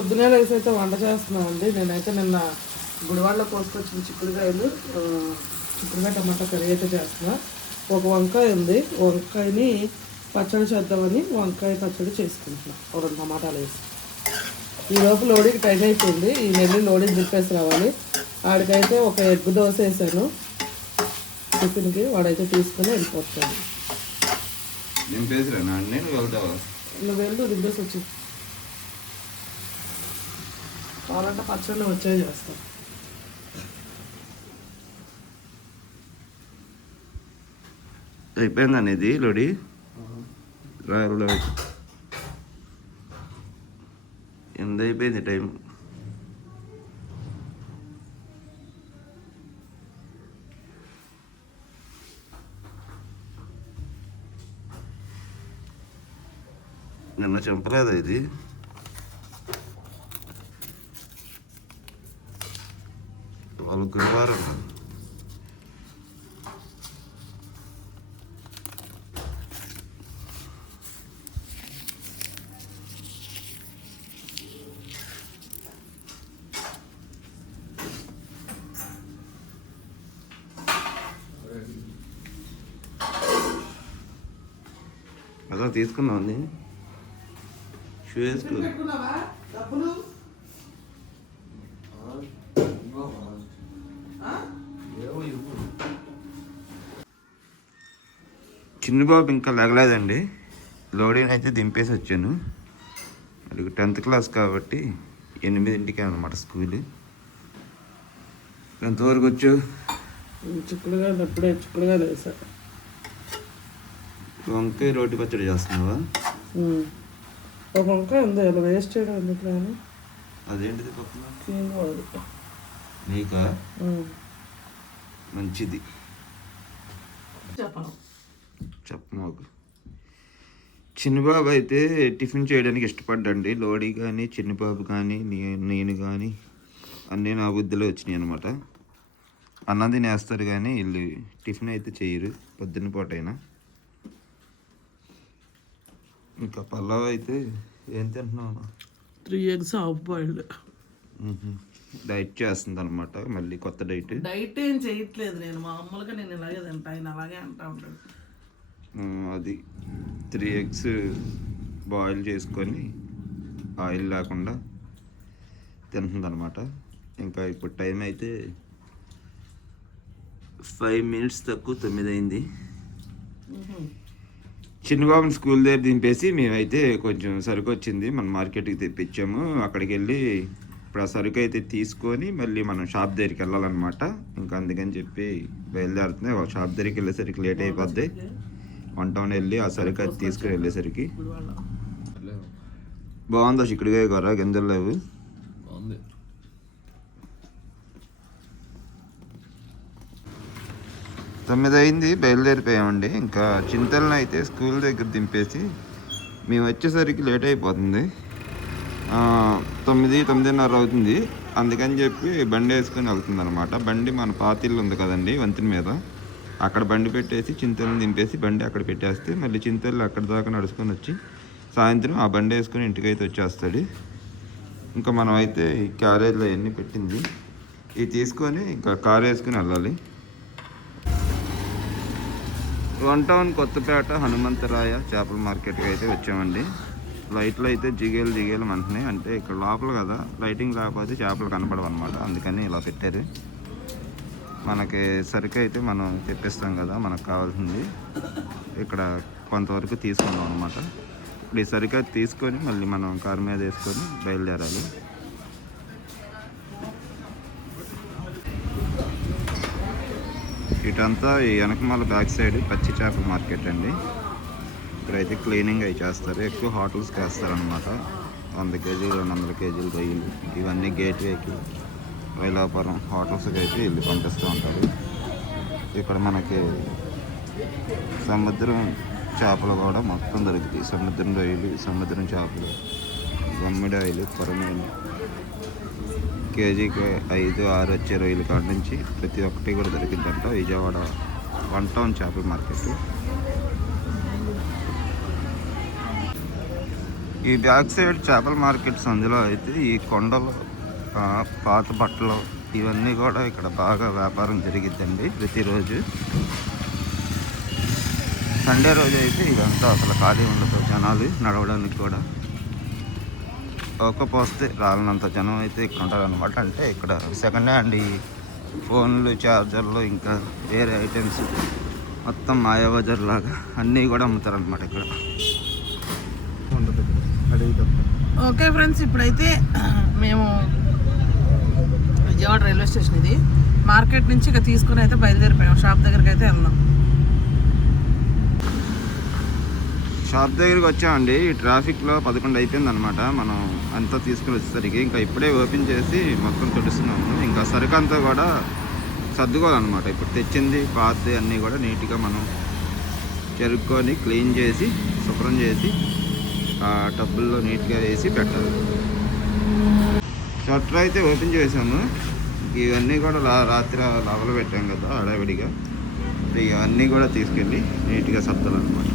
పొద్దునే లేసి అయితే వంట చేస్తున్నాను అండి నేనైతే నిన్న గుడివాడలో కోసుకొచ్చిన చిక్కుడుకాయలు చిక్కుడుకాయ టమాటా కర్రీ అయితే చేస్తున్నా. ఒక వంకాయ ఉంది. వంకాయని పచ్చడి చేద్దామని వంకాయ పచ్చడి చేసుకుంటున్నా. ఒక రెండు టమాటాలు వేసి. ఈ లోపు లోడింగ్ టైం అయిపోయింది. ఈ నెల్లి లోడింగ్ దిప్పేసి రావాలి. ఆడికైతే ఒక ఎగ్ దోశ వేసాను. టిఫిన్కి వాడైతే తీసుకుని వెళ్ళిపోతాడు. వెళ్తావా? నువ్వు వెళ్ళు దిబ్బేసి వచ్చి కావాలంటే పచ్చళ్ళు వచ్చే చేస్తాం. అయిపోయిందని ఇది లోడి? రాయలు ఎంత అయిపోయింది టైం. నిన్న చంపలేదా ఇది? వాళ్ళు గురువారం అలా తీసుకున్నావు అండి షూ వేసుకో చిన్న బాబు ఇంకా లేగలేదండి. లోడింగ్ అయితే దింపేసి వచ్చాను. అది టెన్త్ క్లాస్ కాబట్టి ఎనిమిదింటికి అనమాట స్కూల్. ఎంతవరకు వచ్చు చిక్కుడుగా అప్పుడే చిక్కుడుగా వేసా. వంకాయ రోటి పచ్చడి చేస్తున్నావా. ఒక వంకాయ ఉంది అలా వేస్ట్ చేయడం ఎందుకు కానీ అదేంటిది పక్కన? నీకా. మంచిది. చెప్పను. చెప్పమాకు చిన్నబాబు అయితే టిఫిన్ చేయడానికి ఇష్టపడ్డండి. లోడీ కానీ చిన్నబాబు కానీ నేను కానీ అన్నీ నా బుద్ధిలో వచ్చినాయి అనమాట అన్నం తినేస్తారు కానీ వీళ్ళు టిఫిన్ అయితే చేయరు పొద్దున్న పూటైనా. ఇంకా పల్లవ్ అయితే ఏం తింటున్నావు three eggs half boiled. Diet చేస్తుంది అనమాట మళ్ళీ కొత్త డైట్. డైట్ ఏం చేయట్లేదు నేను మామూలుగా నేను ఇలాగే తింటా ఆయన అలాగే అంటా ఉంటాడు. అది త్రీ ఎగ్స్ బాయిల్ చేసుకొని ఆయిల్ లేకుండా తింటుంది అనమాట ఇంకా ఇప్పుడు టైం అయితే ఫైవ్ మినిట్స్ తక్కువ తొమ్మిది అయింది చిన్నబాబుని స్కూల్ దగ్గర దింపేసి మేమైతే కొంచెం సరుకు వచ్చింది. మన మార్కెట్కి తెప్పించాము. అక్కడికి వెళ్ళి ఇప్పుడు ఆ సరుకు అయితే తీసుకొని మళ్ళీ మనం షాప్ దగ్గరికి వెళ్ళాలన్నమాట. ఇంకా అందుకని చెప్పి బయలుదేరుతుంది ఆ షాప్ దగ్గరికి వెళ్ళేసరికి లేట్ అయిపోద్ది. టౌన్ వెళ్ళి ఆ సరుకు అది తీసుకుని వెళ్ళేసరికి బాగుందా చిక్కుడుగా కూర? గింజలు లేవు. బాగుంది. తొమ్మిది అయింది బయలుదేరిపోయామండి. ఇంకా చింతలను అయితే స్కూల్ దగ్గర దింపేసి మేము వచ్చేసరికి లేట్ అయిపోతుంది. ఆ, తొమ్మిది తొమ్మిదిన్నర అవుతుంది. అందుకని చెప్పి బండి వేసుకొని వెళ్తుంది అనమాట బండి మన పాతిల్లు ఉంది కదండి వంతెన మీద. అక్కడ బండి పెట్టేసి చింతలను దింపేసి బండి అక్కడ పెట్టేస్తే మళ్ళీ చింతలు అక్కడ దాకా నడుచుకొని వచ్చి సాయంత్రం ఆ బండి వేసుకొని ఇంటికైతే వచ్చేస్తాడు. ఇంకా మనం అయితే ఈ క్యారేజ్లో అవన్నీ పెట్టింది. ఇవి తీసుకొని ఇంకా కారు వేసుకుని వెళ్ళాలి. వన్ టౌన్ కొత్తపేట హనుమంతరాయ చేపల మార్కెట్కి అయితే వచ్చామండి. లైట్లు అయితే జిగేలు జిగేలు అంటున్నాయి అంటే ఇక్కడ లోపల కదా లైటింగ్ లేకపోతే చేపలు కనపడవు అనమాట అందుకని ఇలా పెట్టారు. మనకి సరుకు అయితే మనం తెప్పిస్తాం కదా మనకు కావాల్సింది. ఇక్కడ కొంతవరకు తీసుకున్నాం అనమాట ఇప్పుడు ఈ సరిగ్గా తీసుకొని మళ్ళీ మనం కారు మీద వేసుకొని బయలుదేరాలి. ఇటంతా ఈ వెనకమాల బ్యాక్ సైడ్ పచ్చి చేపల మార్కెట్ అండి. ఇక్కడైతే క్లీనింగ్ అవి చేస్తారు. ఎక్కువ హోటల్స్కి వేస్తారనమాట వంద కేజీలు రెండు వందల కేజీలు రొయ్యలు. ఇవన్నీ గేట్వేకి. వైలాపురం హోటల్స్కి అయితే వెళ్ళి పంపిస్తూ ఉంటారు. ఇక్కడ మనకి సముద్రం చేపలు కూడా మొత్తం దొరుకుతాయి. సముద్రం రొయ్యలు సముద్రం చేపలు బొమ్మిడాయిలు కొరమీలు కేజీకి ఐదు ఆరు వచ్చే రొయ్యల కాడ నుంచి ప్రతి ఒక్కటి కూడా దొరికిందంట విజయవాడ వన్ టౌన్ చేపల మార్కెట్. ఈ బ్యాక్ సైడ్ చేపల మార్కెట్ అందులో అయితే ఈ కొండలు పాత బట్టలు ఇవన్నీ కూడా ఇక్కడ బాగా వ్యాపారం జరిగిద్దండి ప్రతిరోజు. సండే రోజు అయితే ఇదంతా అసలు ఖాళీ ఉండదు జనాలు నడవడానికి కూడా. ఒక్కపోస్తే రాలనంత జనం అయితే ఇక్కడ ఉంటారు అనమాట అంటే ఇక్కడ సెకండ్ హ్యాండ్ ఈ ఫోన్లు చార్జర్లు ఇంకా వేరే ఐటమ్స్ మొత్తం మాయాబజార్ లాగా అన్నీ కూడా అమ్ముతారు అనమాట ఇక్కడ. ఓకే ఫ్రెండ్స్ ఇప్పుడైతే మేము విజయవాడ రైల్వే స్టేషన్ ఇది. మార్కెట్ నుంచి ఇక తీసుకుని అయితే బయలుదేరిపోయాం. షాప్ దగ్గరికి అయితే వెళ్దాం. షాప్ దగ్గరికి వచ్చామండి. ఈ ట్రాఫిక్లో పదకొండు అయిపోయింది అనమాట మనం అంతా తీసుకుని వచ్చేసరికి ఇంకా ఇప్పుడే ఓపెన్ చేసి మొత్తం తుడుస్తున్నాము. ఇంకా సరుకు అంతా కూడా సర్దుకోవాలన్నమాట. ఇప్పుడు తెచ్చింది పాతది అన్నీ కూడా నీట్గా మనం చెరుక్కొని క్లీన్ చేసి శుభ్రం చేసి ఆ టబ్బుల్లో నీట్గా వేసి పెట్టాలి. షట్టర్ అయితే ఓపెన్ చేసాము ఇవన్నీ కూడా రాత్రి లవలు పెట్టాం కదా హడావిడిగా. ఇవన్నీ కూడా తీసుకెళ్ళి నీట్గా సర్దాలన్నమాట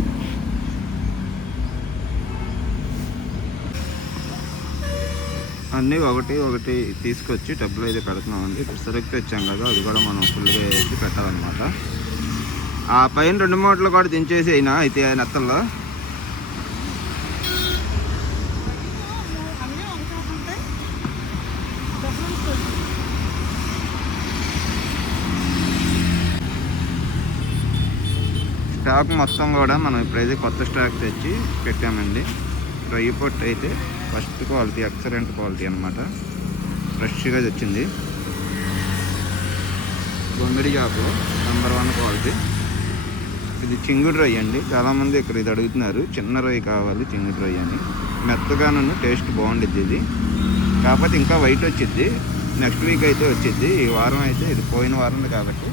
అన్నీ ఒకటి ఒకటి తీసుకొచ్చి డబ్బులు అయితే పెడుతున్నామండి. ఇప్పుడు సరుకు వచ్చాం కదా అది కూడా మనం ఫుల్గా వేసి పెట్టాలన్నమాట. ఆ పైన రెండు మూటలు కూడా దించేసి అయినా అయితే నెత్తల్లో. స్టాక్ మొత్తం కూడా మనం ఇప్పుడైతే కొత్త స్టాక్ తెచ్చి పెట్టామండి. రొయ్యి పొట్టు అయితే ఫస్ట్ క్వాలిటీ ఎక్సలెంట్ క్వాలిటీ అనమాట ఫ్రెష్గా తెచ్చింది. బొమ్మిడి చేపలు నెంబర్ వన్ క్వాలిటీ ఇది చింగుడు రొయ్య అండి. చాలామంది ఇక్కడ ఇది అడుగుతున్నారు. చిన్న రొయ్య కావాలి చింగుడు రొయ్య అని. మెత్తగాను టేస్ట్ బాగుండిద్ది ఇది. కాకపోతే ఇంకా వైట్ వచ్చింది నెక్స్ట్ వీక్ అయితే వచ్చింది ఈ వారం అయితే ఇది పోయిన వారం కాబట్టి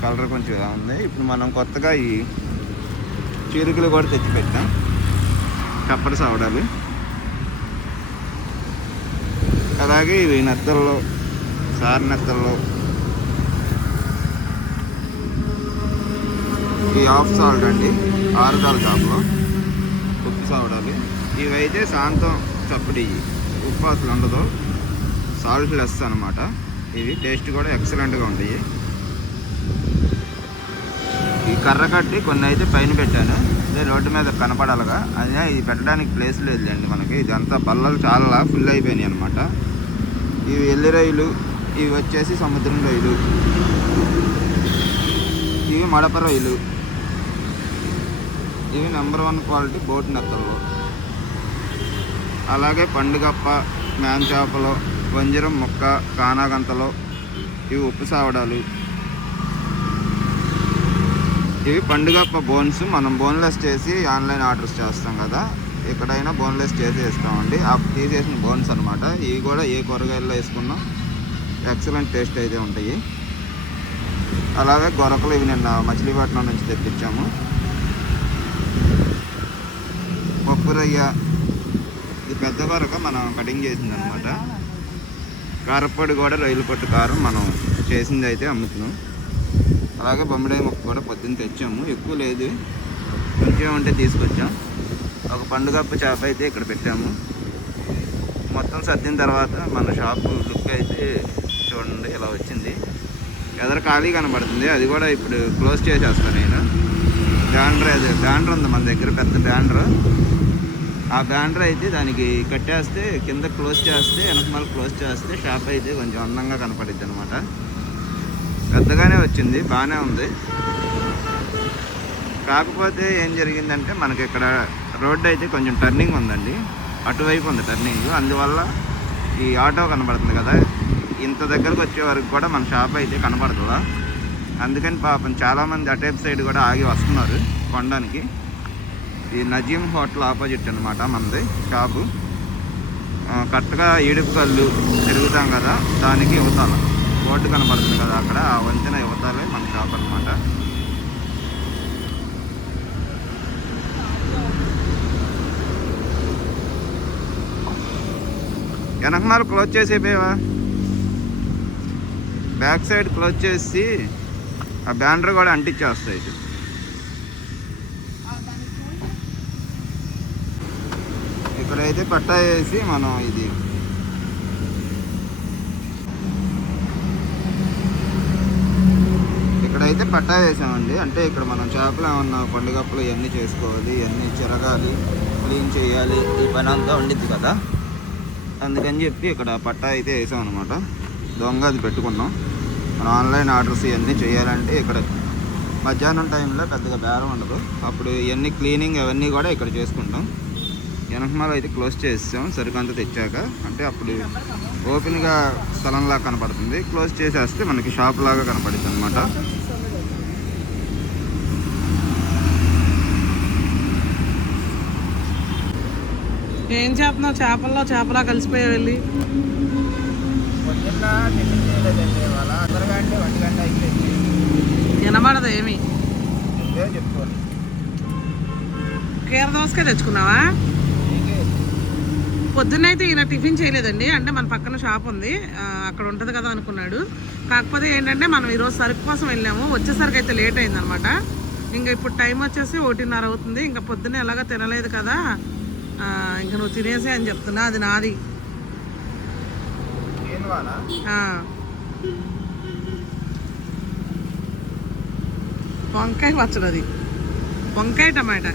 కలర్ కొంచెం ఇలా ఉంది. ఇప్పుడు మనం కొత్తగా ఈ చిరుకులు కూడా తెచ్చి పెట్టాం. కప్పడి సావడాలు. అలాగే ఇవి నెత్తల్లో సార్ నెత్తల్లో. ఈ హాఫ్ సాల్ట్ అండి ఆరుదాల చేపలు ఉప్పు సావడాలు. ఇవైతే శాంతం చప్పటి ఉప్పు అసలు ఉండదు. సాల్ట్ లెస్ అనమాట ఇవి టేస్ట్ కూడా ఎక్సలెంట్గా ఉంటాయి. ఈ కర్ర కట్టి కొన్ని అయితే పైన పెట్టాను. అదే రోడ్డు మీద కనపడాలిగా. అదే ఇది పెట్టడానికి ప్లేస్ లేదులేండి మనకి. ఇదంతా బల్లలు చాలా ఫుల్ అయిపోయినాయి అనమాట ఇవి ఎల్లి రొయ్యలు ఇవి వచ్చేసి సముద్రం రొయ్యలు ఇవి మడప రొయ్యలు ఇవి నెంబర్ వన్ క్వాలిటీ బోట్ నెత్తలు. అలాగే పండుగప్ప మ్యాన్ చేపలు వంజరం మొక్క కానాగంతలు ఇవి ఉప్పు సావడాలు. ఇవి పండుగ బోన్స్ మనం బోన్లెస్ చేసి ఆన్లైన్ ఆర్డర్స్ చేస్తాం కదా. ఎక్కడైనా బోన్లెస్ చేసి ఇస్తామండి ఆ తీసేసిన బోన్స్ అనమాట ఇవి కూడా ఏ కూరగాయల్లో వేసుకున్నా ఎక్సలెంట్ టేస్ట్ అయితే ఉంటాయి. అలాగే గొరకలు ఇవి నిన్న మచిలీపట్నం నుంచి తెప్పించాము. పప్పు రొయ్య ఇది పెద్ద వరక మనం కటింగ్ చేసింది అనమాట కూడా రైలు పట్టు కారం మనం చేసింది అయితే అమ్ముతున్నాం. అలాగే బొమ్మడాయి మొక్క కూడా పొద్దున్న తెచ్చాము. ఎక్కువ లేదు. కొంచెం ఉంటే తీసుకొచ్చాం. ఒక పండుగప్ప చేప అయితే ఇక్కడ పెట్టాము. మొత్తం సర్దిన తర్వాత మన షాపు లుక్ అయితే చూడండి ఇలా వచ్చింది. ఎదర ఖాళీ కనబడుతుంది. అది కూడా ఇప్పుడు క్లోజ్ చేసేస్తాను నేను. బ్యాండర్ అది బ్యాండర్ ఉంది మన దగ్గర పెద్ద బ్యాండర్ ఆ బ్యాండర్ అయితే దానికి కట్టేస్తే కింద క్లోజ్ చేస్తే వెనకమాల క్లోజ్ చేస్తే షాప్ అయితే కొంచెం అందంగా కనపడిద్ది అనమాట పెద్దగానే వచ్చింది బాగానే ఉంది. కాకపోతే ఏం జరిగిందంటే మనకి ఇక్కడ రోడ్డు అయితే కొంచెం టర్నింగ్ ఉందండి. అటువైపు ఉంది టర్నింగ్ అందువల్ల ఈ ఆటో కనబడుతుంది కదా. ఇంత దగ్గరకు వచ్చే వరకు కూడా మన షాప్ అయితే కనబడుతుందా అందుకని పాపం చాలామంది అటేపు సైడ్ కూడా ఆగి వస్తున్నారు కొనడానికి. ఈ నజీం హోటల్ ఆపోజిట్ అనమాట మనది షాపు కరెక్ట్గా ఏడుపు కళ్ళు తిరుగుతాం కదా దానికి అవుతాను బోర్డు కనబడుతుంది కదా అక్కడ ఆ వంతెన యువతాలే మన షాప్ అనమాట వెనకమాల క్లోజ్ చేసేపోయావా బ్యాక్ సైడ్ క్లోజ్ చేసి ఆ బ్యానర్ కూడా అంటించేస్తాయి ఇటు. ఇక్కడైతే పట్టా వేసి మనం ఇది ఇక్కడైతే పట్టా వేసామండి. అంటే ఇక్కడ మనం చేపలు ఏమన్నా పండుగప్పులు ఇవన్నీ చేసుకోవాలి ఇవన్నీ చెరగాలి క్లీన్ చేయాలి ఈ పని అంతా ఉండిద్ది కదా. అందుకని చెప్పి ఇక్కడ పట్టా అయితే వేసాం అనమాట దొంగ అది పెట్టుకున్నాం. మనం ఆన్లైన్ ఆర్డర్స్ ఇవన్నీ చేయాలంటే ఇక్కడ మధ్యాహ్నం టైంలో పెద్దగా బేరం ఉండదు. అప్పుడు ఇవన్నీ క్లీనింగ్ అవన్నీ కూడా ఇక్కడ చేసుకుంటాం. వెనకమాల అయితే క్లోజ్ చేసాం సరుకంతా తెచ్చాక. అంటే అప్పుడు ఓపెన్గా స్థలంలా కనపడుతుంది. క్లోజ్ చేసేస్తే మనకి షాప్ లాగా కనపడుతుంది అనమాట ఏం చేస్తున్నావు? చేపల్లో చేపలా కలిసిపోయా వెళ్ళి. వినబడదు ఏమి? కీర దోసకాయ తెచ్చుకున్నావా? పొద్దున్నైతే ఈయన టిఫిన్ చేయలేదండి. అంటే మన పక్కన షాప్ ఉంది. అక్కడ ఉంటుంది కదా అనుకున్నాడు. కాకపోతే ఏంటంటే మనం ఈరోజు సరుకు కోసం వెళ్ళాము. వచ్చేసరికి అయితే లేట్ అయిందనమాట. ఇంకా ఇప్పుడు టైం వచ్చేసి ఒకటిన్నర అవుతుంది. ఇంకా పొద్దున్నే ఎలాగో తినలేదు కదా. ఇంకా నువ్వు తినేసే అని చెప్తున్నా అది నాది. వంకాయ పచ్చడి అది. వంకాయ టమాటా.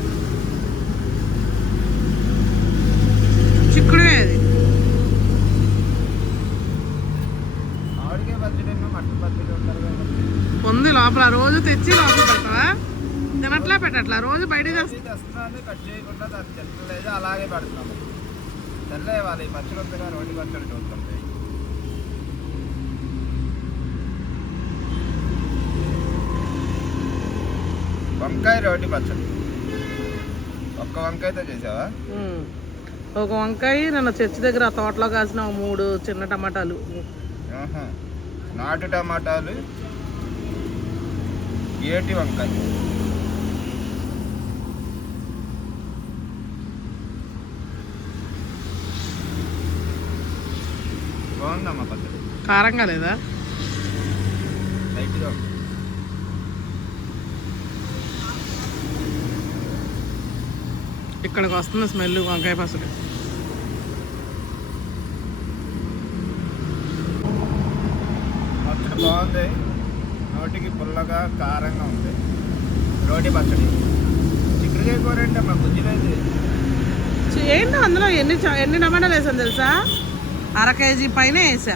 చిక్కుడువే అది. ఉంది లోపల రోజు తెచ్చి లోపల పెడతావా? తినట్లా పెట్టట్లా? రోజు బయట కట్ చేయకుండా దాన్ని చెత్తలేదు అలాగే పెడుతున్నాము. తెల్లే వాళ్ళు ఈ పచ్చడి ఉంది కానీ రోడ్డు పచ్చడి చూస్తుంది వంకాయ రోటి పచ్చడి. ఒక్క వంకాయతో చేసావా. ఒక వంకాయ నిన్న చర్చి దగ్గర ఆ తోటలో కాసిన మూడు చిన్న టమాటాలు. నాటు టమాటాలు ఏటి వంకాయ. బాగుందమ్మా పచ్చడి? కారంగా లేదా? లైట్గా. ఇక్కడికి వస్తుంది స్మెల్ వంకాయ పచ్చడి. పచ్చడి బాగుంది. నోటికి పుల్లగా కారంగా ఉంది. రోటి పచ్చడి. చిక్కుడుకాయ కూర అంటే మా గుజ్జులేదు చి- ఏంటో అందులో ఎన్ని ఎన్ని టమాటాలు వేసాను తెలుసా? అర కేజీ పైన వేసా.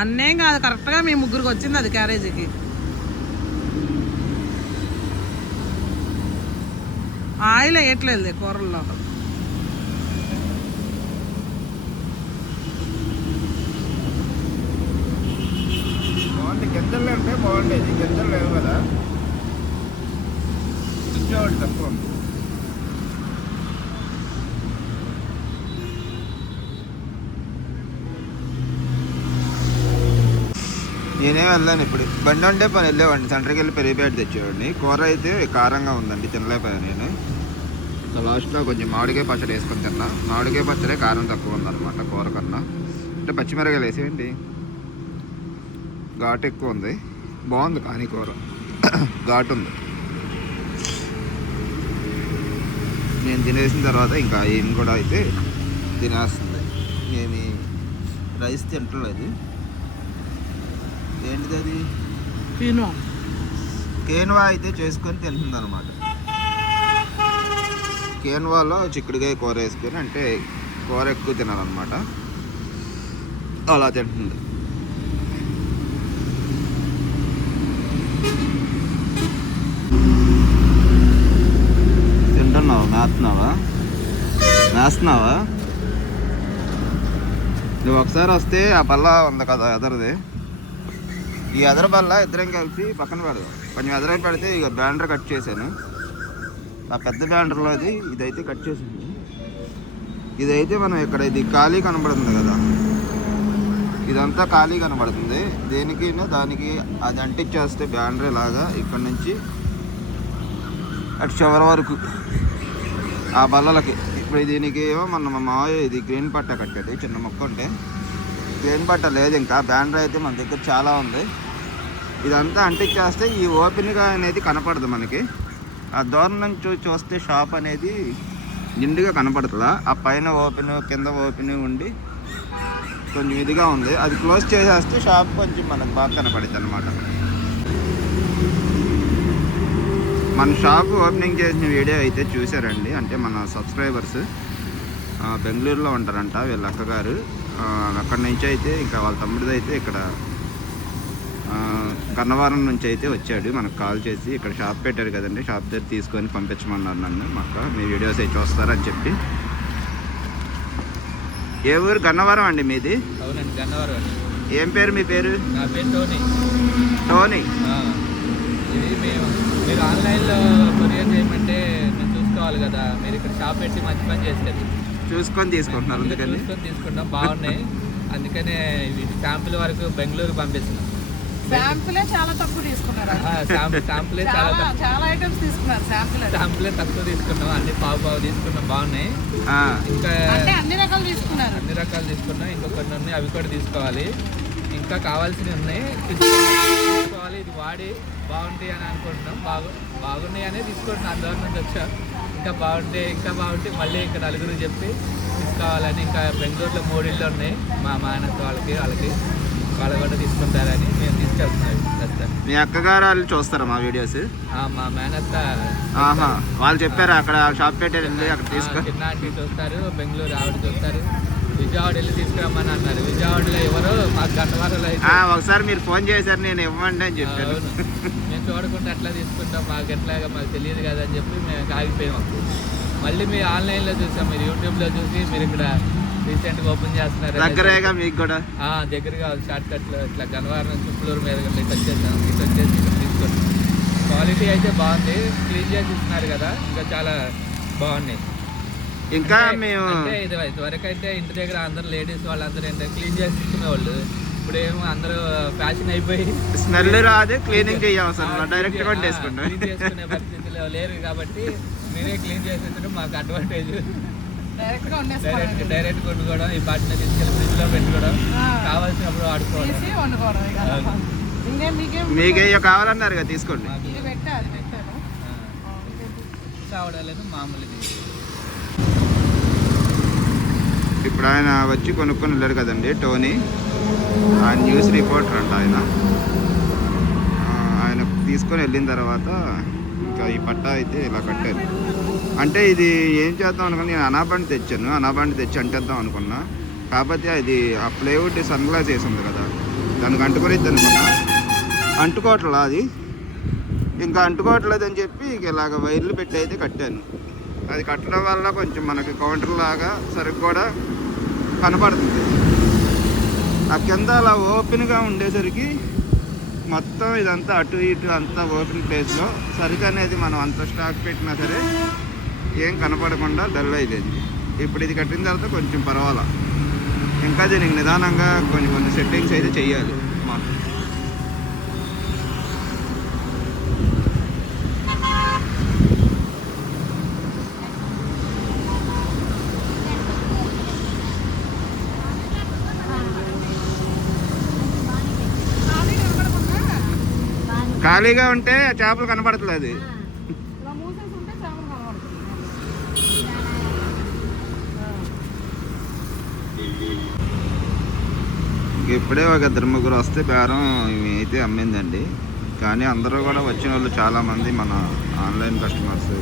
అన్ని కాదు కరెక్ట్గా మీ ముగ్గురికి వచ్చింది అది క్యారేజీకి. ఆయిల్ వేయట్లేదు కూరల్లో. బాగుంది గింజలు ఉంటే బాగుండేది. గింజలు లేవు కదా. తక్కువ ఉంది. నేనే వెళ్ళాను ఇప్పుడు. బండి ఉంటే పని వెళ్ళేవాడిని. సెంటర్కి వెళ్ళి పెరిగిపేట తెచ్చేవాడిని. కూర అయితే కారంగా ఉందండి. తినలేకపోయాను నేను. లాస్ట్లో కొంచెం మామిడికాయ పచ్చడి వేసుకొని తిన్నా. మామిడికాయ పచ్చడి కారం తక్కువ ఉందన్నమాట కూర కన్నా. అంటే పచ్చిమిరకాయలు వేసేయండి. ఘాటు ఎక్కువ ఉంది. బాగుంది కానీ కూర. ఘాటు ఉంది. నేను తినేసిన తర్వాత ఇంకా ఏం కూడా అయితే తినేస్తుంది. ఏమి రైస్ తింటలేదు. ఏంటిది అది? తిను కేన్వా అయితే చేసుకొని తింటుంది అనమాట కేన్వాలో చిక్కుడుకాయ కూర వేసుకొని అంటే కూర ఎక్కువ తినాలన్నమాట. అలా తింటుంది. తింటున్నావా? మేస్తున్నావా? మేస్తున్నావా? నువ్వు ఒకసారి వస్తే ఆ పల్ల ఉంది కదా ఎదరది? ఈ ఎదర బల్ల ఇద్దరం కలిసి పక్కన పెడదాం. కొంచెం ఎదర పెడితే ఇక బ్యాండర్ కట్ చేశాను. ఆ పెద్ద బ్యాండర్లో అది ఇదైతే కట్ చేసింది. ఇదైతే మనం ఇక్కడ ఇది ఖాళీ కనబడుతుంది కదా. ఇదంతా ఖాళీ కనబడుతుంది. దేనికి దానికి అది అంటించేస్తే బ్యాండర్ ఇలాగా ఇక్కడ నుంచి అటు చివరి వరకు. ఆ బల్లలకి. ఇప్పుడు దీనికి ఏమో మన మా మావయ్య ఇది గ్రీన్ పట్ట కట్టాడు చిన్న మొక్క ఉంటే. ఏం పట్ట లేదు ఇంకా. బ్యానర్ అయితే మన దగ్గర చాలా ఉంది. ఇదంతా అంటించేస్తే ఈ ఓపెన్గా అనేది కనపడదు మనకి. ఆ దూరం నుంచి చూస్తే షాప్ అనేది నిండుగా కనపడుతుందా? ఆ పైన ఓపెన్ కింద ఓపెన్ ఉండి కొంచెం ఇదిగా ఉంది. అది క్లోజ్ చేసేస్తే షాప్ కొంచెం మనకు బాగా కనపడుతుంది అనమాట మన షాప్ ఓపెనింగ్ చేసిన వీడియో అయితే చూసారండి అంటే మన సబ్స్క్రైబర్స్ బెంగళూరులో ఉంటారంట వీళ్ళ అక్కగారు. అక్కడి నుంచి అయితే ఇంకా వాళ్ళ తమ్ముడిది అయితే ఇక్కడ గన్నవరం నుంచి అయితే వచ్చాడు. మనకు కాల్ చేసి ఇక్కడ షాప్ పెట్టారు కదండి షాప్ దగ్గర తీసుకొని పంపించమన్నారు నన్ను. మా అక్క మీ వీడియోస్ అయితే చూస్తారని చెప్పి. ఏ ఊరు? గన్నవరం అండి మీది? అవునండి గన్నవరం అండి. ఏం పేరు మీ పేరు? నా పేరు టోనీ. టోనీ. ఆ, ఇది మేము మీరు ఆన్లైన్లో కొరియర్ చేయమంటే మేము చూసుకోవాలి కదా. మీరు ఇక్కడ షాప్ పెట్టి మంచి పని చేస్తారు చూసుకొని తీసుకుంటున్నారు అందుకే అందుకని. చూసుకొని తీసుకుంటాం బాగున్నాయి. అందుకనే శాంపుల్ వరకు బెంగళూరు పంపిస్తున్నాం. శాంపులే చాలా తక్కువ తీసుకున్నారు. ఆ, శాంపుల్ శాంపులే చాలా చాలా ఐటమ్స్ తీసుకున్నారు శాంపుల్. శాంపులే తక్కువ తీసుకున్నాం అన్ని పావు పావు తీసుకున్నాం బాగున్నాయి. ఆ, ఇంకా అంటే అన్ని రకాలు తీసుకున్నారు. అన్ని రకాలు తీసుకున్నాం ఇంకా కొన్ని ఉన్నాయి అవి కూడా తీసుకోవాలి. ఇంకా కావాల్సినవి ఉన్నాయి. తీసుకోవాలి ఇది వాడి బాగుంటాయి అని అనుకుంటున్నాం. బాగు బాగున్నాయి అనే తీసుకుంటున్నాం అందరి నుంచి వచ్చా. ఇంకా బాగుంటే ఇంకా బాగుంటే మళ్ళీ ఇంకా నలుగురు చెప్పి తీసుకోవాలని ఇంకా బెంగళూరులో మూడు ఇళ్ళు ఉన్నాయి. మా మానస్ వాళ్ళకి వాళ్ళకి వాళ్ళు కూడా తీసుకుంటారని మేము తీసుకెళ్తున్నాం. మీ అక్కగారు వాళ్ళు చూస్తారా మా వీడియోస్? మా మేనత్త వాళ్ళు చెప్పారు? అక్కడ షాప్ పెట్టారు అక్కడ తీసుకో. చిన్న ఆంటీ చూస్తారు బెంగళూరు ఆవిడ చూస్తారు. విజయవాడ వెళ్ళి తీసుకురమ్మని అన్నారు. విజయవాడలో ఎవరు మాకు ఆ, ఒకసారి మీరు ఫోన్ చేశారు నేను ఇవ్వండి అని చెప్పాను చూడకుండా ఎట్లా తీసుకుంటాం మాకు ఎట్లాగా మాకు తెలియదు కదా అని చెప్పి మేము ఆగిపోయాం. మళ్ళీ మీరు ఆన్లైన్లో చూసాం మీరు యూట్యూబ్లో చూసి మీరు ఇక్కడ రీసెంట్గా ఓపెన్ చేస్తున్నారు. దగ్గరేగా మీకు కూడా? దగ్గరగా షార్ట్ కట్లో ఇట్లా గన్నవరం ఫ్లోర్ మీద ఇటు వచ్చేసాం ఇటు వచ్చేసి ఇక్కడ తీసుకుంటాం క్వాలిటీ అయితే బాగుంది క్లీన్ చేసి ఇస్తున్నారు కదా ఇంకా చాలా బాగున్నాయి. ఇంకా మేము అంటే ఇది ఇదివరకు అయితే ఇంటి దగ్గర అందరు లేడీస్ వాళ్ళందరూ ఏంటంటే క్లీన్ చేసి ఇచ్చుకునేవాళ్ళు ఇప్పుడు ఏమో అందరూ ఫ్యాషన్ అయిపోయి స్మెల్ రాదు క్లీనింగ్ చేయవసరం డైరెక్ట్గా క్లీన్ చేసుకుంటాం చేసుకునే పరిస్థితిలో లేరు కాబట్టి మీరే క్లీన్ చేసి ఇచ్చడం మాకు అడ్వాంటేజ్ డైరెక్ట్గా డైరెక్ట్ కొట్టుకోవడం ఈ బాటిని తీసుకెళ్ళి ఫ్రిడ్జ్లో పెట్టుకోవడం. కావాల్సినప్పుడు వాడుకోవడం. తీసి వండుకోవడం ఇక. అవును. ఇంకేం మీకేం కావాలన్నారు కదా తీసుకోండి. మామూలుగా ఇప్పుడు ఆయన వచ్చి కొనుక్కొని వెళ్ళారు కదండి టోనీ ఆయన న్యూస్ రిపోర్టర్ అంట ఆయన. ఆయన తీసుకొని వెళ్ళిన తర్వాత ఇంకా ఈ పట్టా అయితే ఇలా కట్టారు. అంటే ఇది ఏం చేద్దాం అనుకున్నా నేను అనాబండి తెచ్చాను అనాబండి తెచ్చి అంటేద్దాం అనుకున్నా. కాకపోతే అది ఆ ప్లేవుడ్ సన్ గ్లాస్ వేసి ఉంది కదా దానికి అంటుకునేది అనుకున్నా. అంటుకోవట్లా అది? ఇంకా అంటుకోవట్లేదు అని చెప్పి ఇక ఇలాగ వైర్లు పెట్టి అయితే కట్టాను. అది కట్టడం వల్ల కొంచెం మనకి కౌంటర్ లాగా సరిగ్గా కూడా కనపడుతుంది. ఆ కింద అలా ఓపెన్గా ఉండేసరికి మొత్తం ఇదంతా అటు ఇటు అంతా ఓపెన్ ప్లేస్లో సరుకు అనేది మనం అంత స్టాక్ పెట్టినా సరే ఏం కనపడకుండా డల్ అయిపోయింది. ఇప్పుడు ఇది కట్టిన తర్వాత కొంచెం పర్వాలా. ఇంకా దీనికి నిదానంగా కొన్ని కొన్ని సెట్టింగ్స్ అయితే చేయాలి మనం ఖాళీగా ఉంటే చేపలు కనపడట్లేదు ఇప్పుడే ఒక ఇద్దరు ముగ్గురు వస్తే బేరం ఇవి అయితే అమ్మిందండి. కానీ అందరూ కూడా వచ్చిన వాళ్ళు చాలామంది మన ఆన్లైన్ కస్టమర్స్.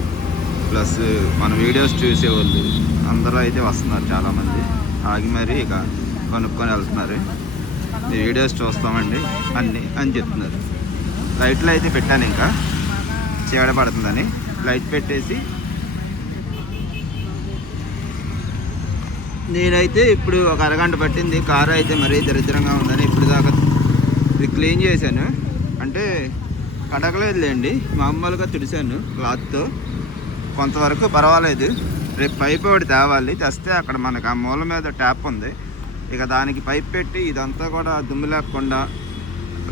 ప్లస్ మన వీడియోస్ చూసేవాళ్ళు. అందరూ అయితే వస్తున్నారు చాలామంది. ఆగి మరీ ఇక కొనుక్కొని వెళ్తున్నారు. వీడియోస్ చూస్తామండి. అన్నీ అని చెప్తున్నారు. లైట్లు అయితే పెట్టాను ఇంకా. చీడ పడుతుందని. లైట్ పెట్టేసి నేనైతే ఇప్పుడు ఒక అరగంట పట్టింది. కారు అయితే మరీ దరిద్రంగా ఉందని ఇప్పుడు దాకా ఇది క్లీన్ చేశాను. అంటే కడగలేదులేండి. మామూలుగా తుడిశాను క్లాత్తో. కొంతవరకు పర్వాలేదు. రేపు పైప్ ఒకటి తేవాలి. తెస్తే అక్కడ మనకు ఆ మూల మీద ట్యాప్ ఉంది. ఇక దానికి పైప్ పెట్టి ఇదంతా కూడా దుమ్ము లేకుండా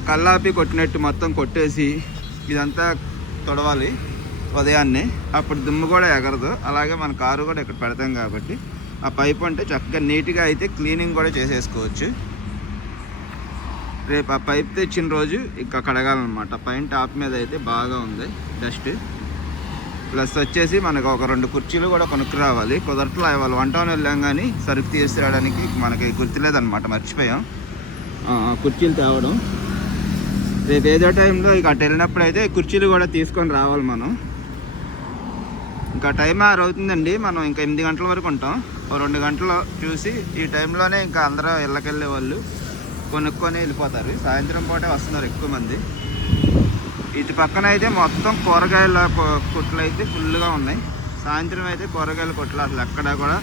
కల్లాపి కొట్టినట్టు మొత్తం కొట్టేసి ఇదంతా తొడవాలి ఉదయాన్నే. అప్పుడు దుమ్ము కూడా ఎగరదు. అలాగే మన కారు కూడా ఇక్కడ పెడతాం కాబట్టి ఆ పైప్ అంటే చక్కగా నీట్గా అయితే క్లీనింగ్ కూడా చేసేసుకోవచ్చు. రేపు ఆ పైప్ తెచ్చిన రోజు ఇంకా కడగాలన్నమాట. పైన టాప్ మీద అయితే బాగా ఉంది డస్ట్. ప్లస్ వచ్చేసి మనకు ఒక రెండు కుర్చీలు కూడా కొనుక్కు రావాలి. కుదరట్లో ఇవాళ వన్ టౌన్ వెళ్ళాం కానీ సరుకు తీసుకురావడానికి మనకి గుర్తులేదన్నమాట. మర్చిపోయాం. కుర్చీలు తేవడం. రేపు ఏదో టైంలో ఇక అటు వెళ్ళినప్పుడు అయితే కుర్చీలు కూడా తీసుకొని రావాలి మనం. ఇంకా టైం ఆరు అవుతుందండి మనం ఇంకా ఎనిమిది గంటల వరకు ఉంటాం. ఓ రెండు గంటలు చూసి ఈ టైంలోనే ఇంకా అందరూ ఇళ్ళకెళ్ళే వాళ్ళు కొనుక్కొని వెళ్ళిపోతారు. సాయంత్రం పూటే వస్తున్నారు ఎక్కువ మంది. ఇటు పక్కన అయితే మొత్తం కూరగాయల కొట్లు అయితే ఫుల్గా ఉన్నాయి. సాయంత్రం అయితే కూరగాయల కొట్లు అసలు ఎక్కడ కూడా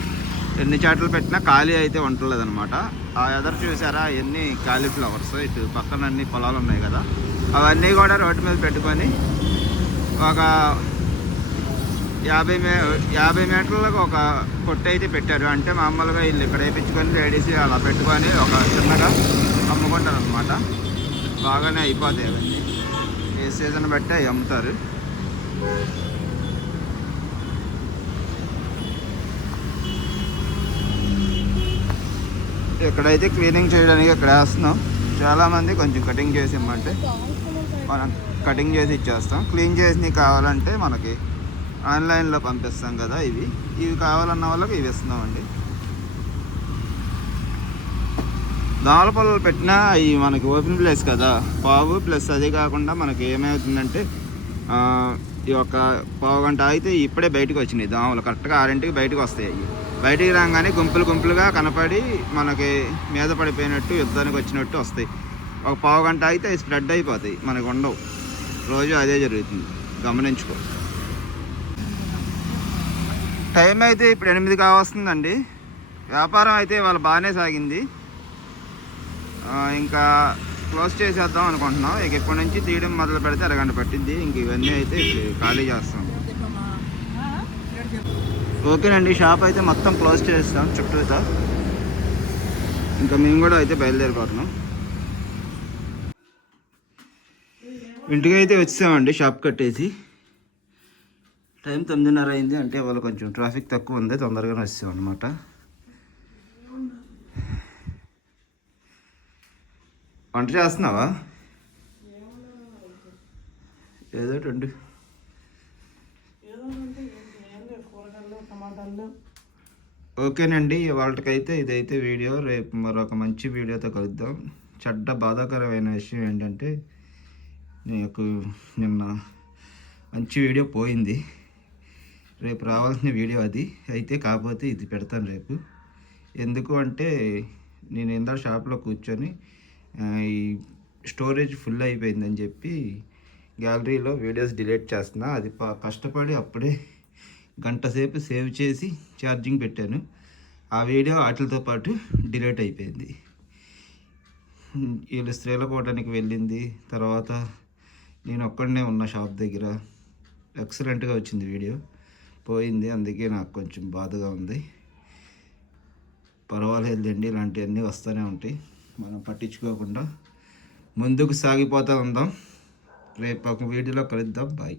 ఎన్ని చాటలు పెట్టినా ఖాళీ అయితే ఉండలేదు అనమాట ఆ ఎదరు చూసారా? ఎన్ని కాలీఫ్లవర్స్ ఇటు పక్కన అన్ని పొలాలు ఉన్నాయి కదా. అవన్నీ కూడా రోడ్డు మీద పెట్టుకొని ఒక యాభై మే యాభై మీటర్లకు ఒక కొట్టు అయితే పెట్టారు. అంటే మామూలుగా వీళ్ళు ఇక్కడ వేయించుకొని లేడీస్ అలా పెట్టుకొని ఒక చిన్నగా అమ్ముకుంటారు అనమాట బాగానే అయిపోతాయి అవన్నీ. ఏ సీజన్ బట్టి అవి అమ్ముతారు. ఇక్కడైతే క్లీనింగ్ చేయడానికి ఇక్కడ వేస్తున్నాం చాలామంది కొంచెం కటింగ్ చేసి ఇమ్మంటే మనం కటింగ్ చేసి ఇచ్చేస్తాం. క్లీన్ చేసి కావాలంటే మనకి ఆన్లైన్లో పంపిస్తాం కదా ఇవి. ఇవి కావాలన్న వాళ్ళకి ఇవి ఇస్తున్నామండి. దోమల పొలాలు పెట్టినా ఇవి మనకి ఓపెన్ ప్లేస్ కదా. పావు ప్లస్ అది కాకుండా మనకి ఏమవుతుందంటే ఈ యొక్క పావు గంట అయితే ఇప్పుడే బయటకు వచ్చినాయి. దోమలు కరెక్ట్గా ఆరింటికి బయటకు వస్తాయి అవి. బయటికి రాగానే గుంపులు గుంపులుగా కనపడి మనకి మీద పడిపోయినట్టు యుద్ధానికి వచ్చినట్టు వస్తాయి. ఒక పావు గంట అయితే అవి స్ప్రెడ్ అయిపోతాయి. మనకు ఉండవు. రోజు అదే జరుగుతుంది. గమనించుకో. టైం అయితే ఇప్పుడు ఎనిమిది కావస్తుందండి. వ్యాపారం అయితే ఇవాళ బాగానే సాగింది. ఇంకా క్లోజ్ చేసేద్దాం అనుకుంటున్నాం. ఇక ఇప్పటి నుంచి తీయడం మొదలు పెడితే అరగంట పట్టింది ఇంక ఇవన్నీ అయితే ఖాళీ చేస్తాం. ఓకేనండి షాప్ అయితే మొత్తం క్లోజ్ చేస్తాం చుట్టూతో. ఇంకా మేము కూడా అయితే బయలుదేరిపోతున్నాం. ఇంటికి అయితే వచ్చామండి షాప్ కట్టేసి. టైం తొమ్మిదిన్నర అయింది అంటే వాళ్ళు కొంచెం ట్రాఫిక్ తక్కువ ఉంది తొందరగానే వచ్చాం వంట చేస్తున్నావా? ఏదో రెండు ఏదో అంటే ఏంటి? ఏం లేవు కూరగాయలు ఓకేనండి వాళ్ళకైతే ఇదైతే వీడియో. రేపు మరొక మంచి వీడియోతో కలుద్దాం. చెడ్డ బాధాకరమైన విషయం ఏంటంటే నీకు నిన్న మంచి వీడియో పోయింది. రేపు రావాల్సిన వీడియో అది. అయితే కాకపోతే ఇది పెడతాను రేపు. ఎందుకు అంటే నేను ఇందా షాప్లో కూర్చొని ఈ స్టోరేజ్ ఫుల్ అయిపోయిందని చెప్పి గ్యాలరీలో వీడియోస్ డిలీట్ చేస్తున్నా. అది కష్టపడి అప్పుడే గంట సేపు సేవ్ చేసి ఛార్జింగ్ పెట్టాను. ఆ వీడియో వాటితో పాటు డిలీట్ అయిపోయింది. వీళ్ళు స్త్రీల కోటానికి వెళ్ళింది. తర్వాత నేను ఒక్కడనే ఉన్న షాప్ దగ్గర ఎక్సలెంట్గా వచ్చింది వీడియో. పోయింది. అందుకే నాకు కొంచెం బాధగా ఉంది. పర్వాలేదండి ఇలాంటివన్నీ వస్తూనే ఉంటాయి. మనం పట్టించుకోకుండా ముందుకు సాగిపోతూ ఉందాం. రేపు ఒక వీడియోలో కలుద్దాం. బాయ్